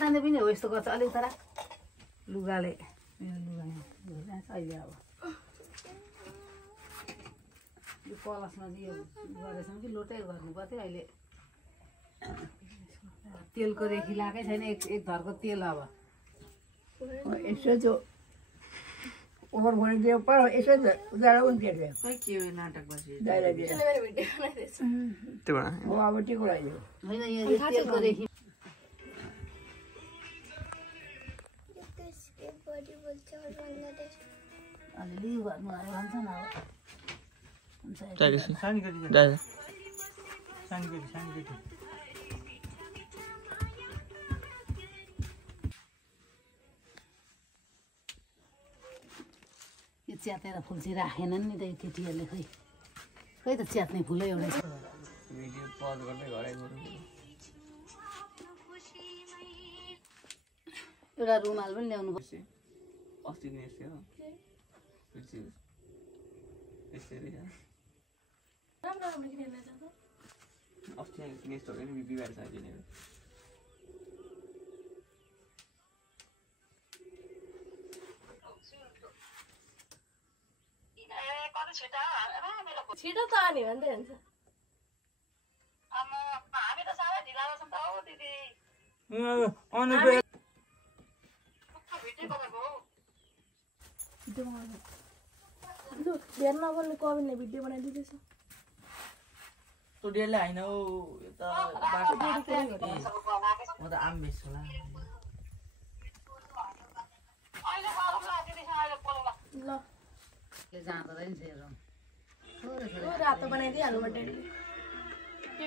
तान्दै पनि हो यस्तो गर्छ अलिक तर लुगाले मेरो लुगा यहाँ अहिले अब यो कलसमा चाहिँ यो गरेछौँ कि लोटै गर्नु पर्थ्यो अहिले तेलको रेखी लगाएकै छैन एक धरको तेल अब यसो त्यो ओभर भनिदियो पर यसो उजाला पनि के नाटक बसी त्यो हो अब टिको लाग्यो होइन यो तेलको रेखी अलिअलि गर्नु भन्छ न यो च्यातेर फुल चाहिँ राखेनन् नि त यो केटीहरूले खै त च्यात्ने फुलै एउटै छ एउटा रुमाल पनि ल्याउनु पर्छ अस्ति नै यस्तै हो अस्ति किन यस्तो हो नि बिहिबार छ अहिले छिटो त आने भन्दै हुन्छ हामी त साह्रै ढिला छौँ त हौ दिदी धेर नबोल्ने कविनले भिडियो बनाइदिँदैछ तो डेले हैन हो यो त म त आम बेच्छु होला ल यो जाँदैन थियो रातो बनाइदिइहाल्नु पर्ने के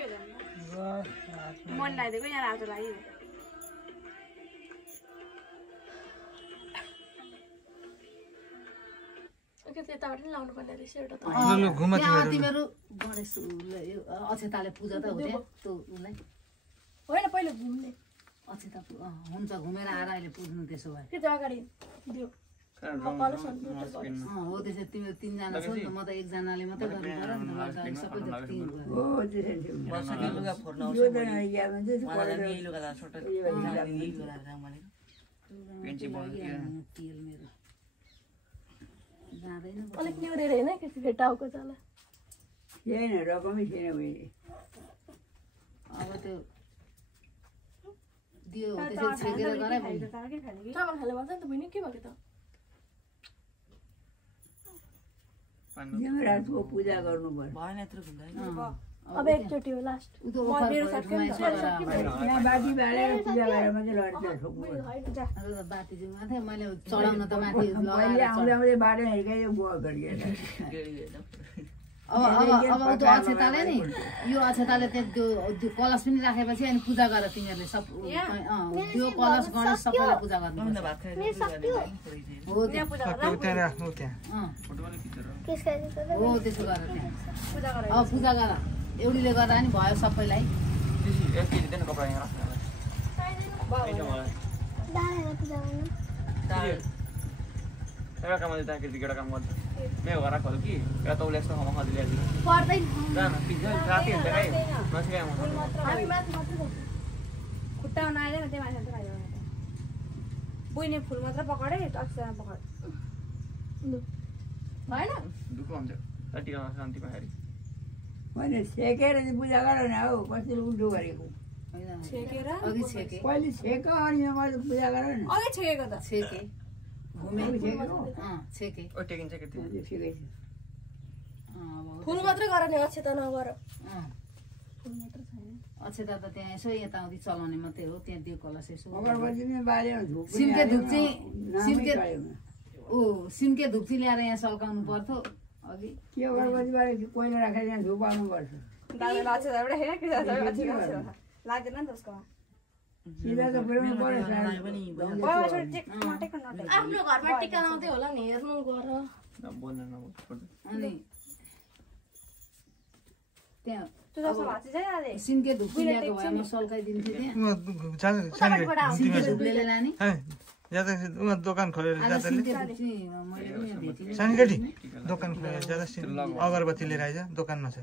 मन लगाइदिएको यहाँ रातो लाग्यो त्यताबाट पनि लाउनु पर्ने रहेछ एउटा तिमीहरू गणेश अक्षताले पूजा त हुने त्यो उसलाई होइन पहिला घुम्ने अक्षता हुन्छ घुमेर आएर अहिले पुज्नु त्यसो भए के त्यो अगाडि दियो हो त्यसो तिमीहरू तिनजना छौ नि त म त एकजनाले मात्रै गर्नु पर्यो नि त सबै लुगा फोर्न तेल मेरो जाँदैन अलिक न्युरेर होइन कि टाउको चला छैन रकमै छैन मैले अब त्यो दियो त्यसरी छेकेर गरे चामल खाले भन्छ नि त बहिनी के भएको त रातको पूजा गर्नु पर्यो भएन यत्रो हुँदैन अब एकचोटि हो लास्ट यहाँ बाटी बालेर पूजा गरेर मात्रै लड्छ बाटी चाहिँ माथि मैले चढाउन त माथि मैले आउँदा आउँदै बाटो हिँडेकै यो बुवा गरिएन अब त्यो अक्षताले नि यो अक्षताले त्यो कलश पनि राखेपछि अनि पूजा गर तिमीहरूले सब त्यो कलश गणेश सबैलाई पूजा गर्नु हो त्यसो गर त्यहाँ अब पूजा गर एउटीले गर्दा नि भयो सबैलाई काम केटा काम गर्छ मेरो घर खोल कि एउटा त उसले यस्तो ठाउँमा खजिरहेको खुट्टा नआइदैन त्यो मान्छे मात्रै बुइने फुल मात्र पकडे अक्षरमा पकड भएन दुःख हुन्छ टिकामा शान्ति पाएर होइन छेकेर चाहिँ पूजा गर न हौ कसरी उल्टो गरेको अघि छेके पहिले छेक अनि मैले पूजा गर न अघि छेकेको त छेके छेके फुल मात्रै गर नि अक्षता नगर अक्षता त त्यहाँ यसो यताउति चलाउने मात्रै हो त्यहाँ दियो कलश यसो सिमके धुप चाहिँ सिमके धुप चाहिँ ल्याएर यहाँ सल्काउनु पर्थ्यो अघि के अगरबत्ती बारे कोइला राखेर यहाँ धुप हाल्नु पर्छ लाग्दैन नि त्यसकोमा सिधा त पुऱ्याउनु पर्यो आफ्नो घरमा टिका लाउँदै होला नि हेर्नु गर अनि त्यहाँ सिन्के धुप ल्याएको भए म सल्काइदिन्थेँ त्यहाँ सिन्के धुपले लाने दोकान खोलेर सानगढी दोकान खोलेर जाँदा अगरबत्ती लिएर आइज दोकानमा छ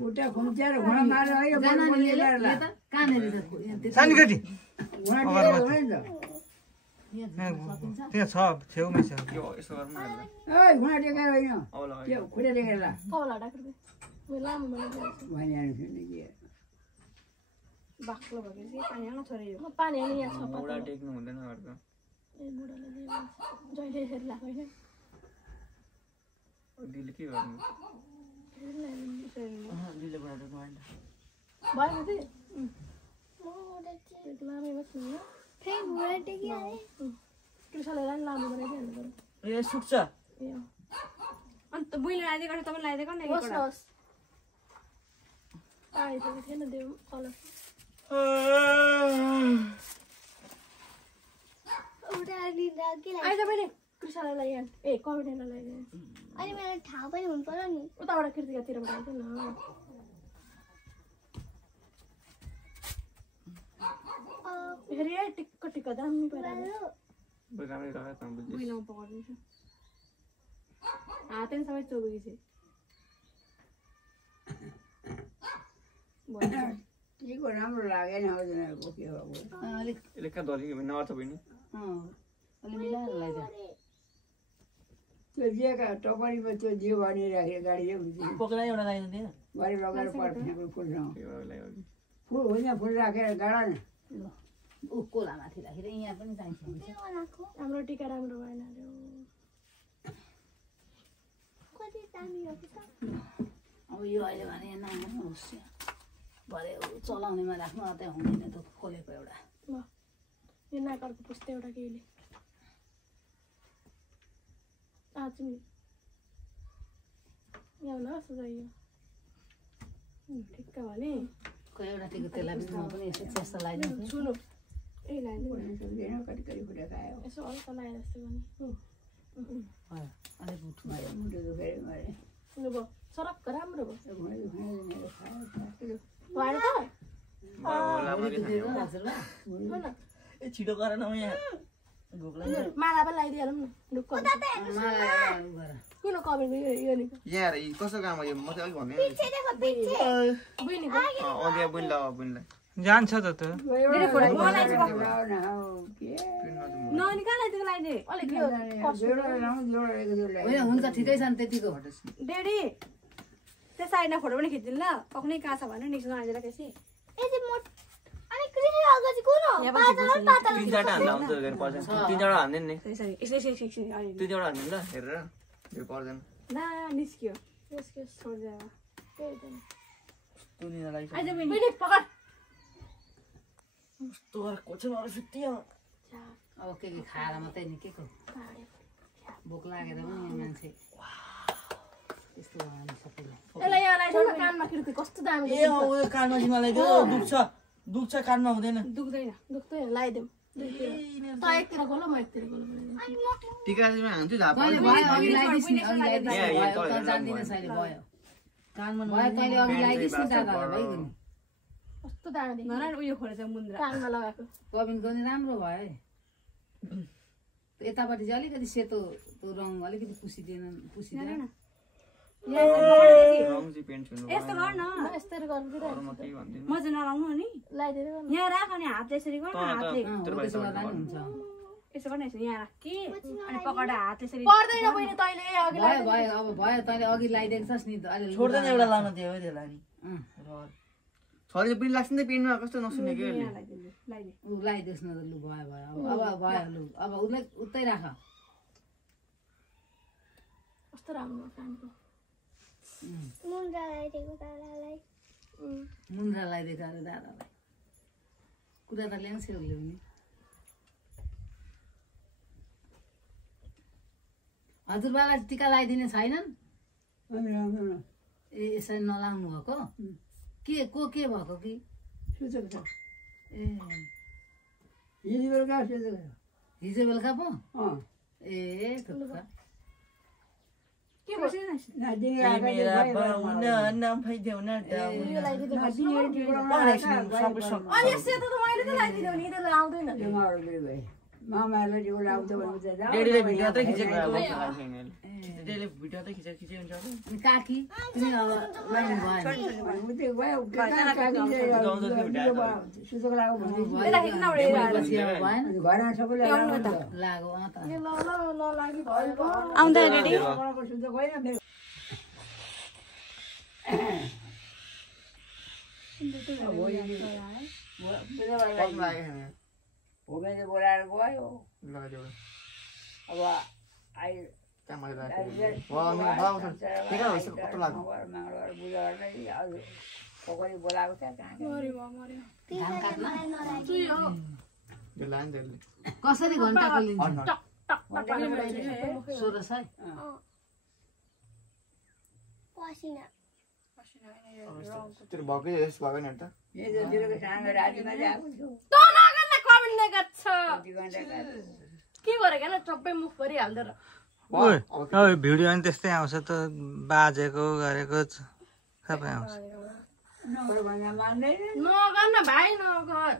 सानगढी सकिन्छ त्यहाँ छ छेउमै छ यो यसो गर्नु होला ओइ घुँडा टेकेर होइन अब लगायो त्यो खुट्टा टेकेर ला कौला डाक्टर म लामो बनाइदिन्छु भनिहाल्नु छैन के बाक्लो भयो कि पानी आउन छोरे यो पानी आउन यहाँ छ मुढा टेक्नु हुँदैन घरको ए बुढाले दिए जहिले यसरी लाग्यो हैन दिले के गर्नु दिले बडा त भएन भयो नि म लामै बस्नु न फेरि बुढा टेकी आए कृष्णलाई लामो बनाइदिनु पर्यो ए सुक्छ ए अन्त बुइले लाइदिएको छ तपाईँ लाइदिएको नि होस् होस् आइसकेको थिएन त्यो कलर उता लिँदा के लाग्यो आइज मैले कृष्णलाई लाइहाल ए कवितालाई लाइदिएँ अनि मलाई थाहा पनि हुनु पर्यो नि उताबाट कृतिकातिरबाट आइदियो न फेरि टिक्क टिक्क दामी पाराले राम्रै लगायो त बुझ्छु बुइलामा पकाइदिन्छु हातैले सबै चोबेकी छ केको राम्रो लागेन हौ तिनीहरूको के हो अब अलिक यसले कहाँ धरी नअर्थ बहिनी अलि मिलाएर लगाइदियो त्यो दिएका टपरीमा त्यो दियो भने राखेर गाडी पक्रा एउटा लाइन दिएन भरे लगेर पर्फेको फुलसँग त्यो लगायो फुल होइन फुल राखेर गाडा न ऊ कोलामाथि राखेर यहाँ पनि चाहिन्छ हुन्छ हाम्रो टिका राम्रो भएन अरे कति दामी हो कि त अब यो अहिले भने नहोस् भरे चलाउनेमा राख्नु अतै हुँदैन त खोलेको एउटा ल यो नाकरको पुस्ते एउटा केहीले आज नि यहाँ न सजाइयो ठिक्क भने कोही एउटा टिको त्यसलाई पनि म पनि यसो चेष्टा लगाइदिन्छु छुनु ए लाइदिनु सक्दैन कति कति खुट्टा खायो यसो हल्का लगाएर जस्तो गर्ने अलिक उठ्नु मुटु दुखेर मरे सुन्नु भयो सरक्क राम्रो भयो घुँडा दुख्ने खायो भएन त हजुरलाई हो न ए छिटो गर न यहाँ भोक लाग्यो माला पनि लगाइदिइहालौँ न ढुक्क किन कमेन्टको यो नि यहाँ हेर कसो काम हो यो म चाहिँ अघि भन्दै बुझ्नेको अघि बुइन लगाऊ बुइनलाई जान्छ त त्यो ननी कहाँ लगाइदिएको लगाइदिए अलिक होइन हुन्छ ठिकै छ नि त्यतिको डेडी त्यो साइडमा फोटो पनि खिचिदिनु ल पक्नै कहाँ छ भने नेक्स्ट लगाइदिएर कैसे ए चाहिँ म अनि कृष्ण अगाडि को न पातला पातला तिन चारवटा हान्दा हुन्छ हेर पर्दैन तिन चारवटा हान्दैन नि सरी यसै तिन चारवटा हान्दैन ल हेरेर यो पर्दैन ला निस्क्यो यसको छोड्दै तुनीलाई आइज मैले पकड कस्तो कोचमा सुत्तियो अब के खाएर मात्रै नि के को भोक लागेर पनि मान्छे त्यस्तो भएन सबैलाई यसलाई यहाँ लगाइदिनु कानमा किर्ति कस्तो दामी ए हो यो कानमा जिम्मा लगाइदियो दुख्छ कानमा हुँदैन दुख्दैन लगाइदिउँ त एकतिर खोल म एकतिर खोल टिका चाहिँ हान्छु झापा तैँले भयो अघि लगाइदिस् नि अघि लगाइदिस् भयो त जान्दिनस् अहिले भयो कानमा भयो तैँले अघि लगाइदिस् नि दादालाई भइगयो नि कस्तो दामी देख्छ नरायण उयो खोलेछ मुन्द्रा कानमा लगाएको कविनको नि राम्रो भयो है यतापट्टि चाहिँ अलिकति सेतो त्यो रङ अलिकति पुसिदिएन रङ चाहिँ पेन्ट छुनु यस्तो गर न यस्तरी गर्नु म केही भन्दिनँ म चाहिँ नलाउनु नि लगाइदिएर यहाँ राख अनि हातले यसरी गर न हातले त्यसो गर्दा नि हुन्छ यसो गर्न यसो यहाँ राख कि अनि पकड हात यसरी पर्दैन बहिनी तैँले अघि भयो भयो अब भयो तैँले अघि लगाइदिएको छस् नि अहिले छोड्दैन एउटा लाउन दियो है त्यसलाई नि छोरी पिन लाग्छ नि त पिनमा कस्तो नसुनेको यहाँ लगाइदिनु लगाइदे ऊ लगाइदियोस् न त लु भयो भयो अब भयो लु अब उसलाई उतै राख कस्तो राम्रो कानको मुन्डा लगाइदिएको दादालाई मुन्द्रा लगाइदिएको अरे दादालाई कुरा त ल्याउँछ उसले पनि हजुरबालाई टिका लगाइदिने छैनन् ए यसरी नलाउनु भएको के भएको कि सुतेको छ ए हिजो बेलुका सुतेको छ हिजो बेलुका पो अँ ए थुक्पा के बसिन नातिनी मेरा बाउन नफाइदेऊ न यो लगाइदिनु सबै अनि सेतो त मैले त लगाइदिनु नि त आउँदैन दिमागहरू गए मामाहरूलाई जो लाउँछ भने चाहिँ जाऊ। डेडीले भिडियो त खिचेको फेमेल डेडीले भिडियो त खिचेको हुन्छ अनि काकी तिमी अब लाइन भएन ऊ त्यो गयो, कहाँ काकी चाहिँ सुतको लाग्यो भने यता खिच्न उडेर पछि अब भएन अनि घरमा सबैले लाग्यो त। लाग्यो त आउँदा रेडी घरको सुत्तो गएन फेरि। भोगेले बोलाएर गयो। अब मङ्गलबार बुधबारलाई पोखरी बोलाएको छ कसरी घन्टाको लिन्छ 1600 पसिना तेरो भकै यस भयो नि त सानो रातिमा गएको छु। त नगर्न कमेन्ट नै गर्छ के गरे क्या सबै मुख परिहाल्दो र ओइ भिडियो पनि त्यस्तै आउँछ त बाजेको गरेको सबै आउँछ नगर भन्दा मान्दैन। नगर्न भाइ नगर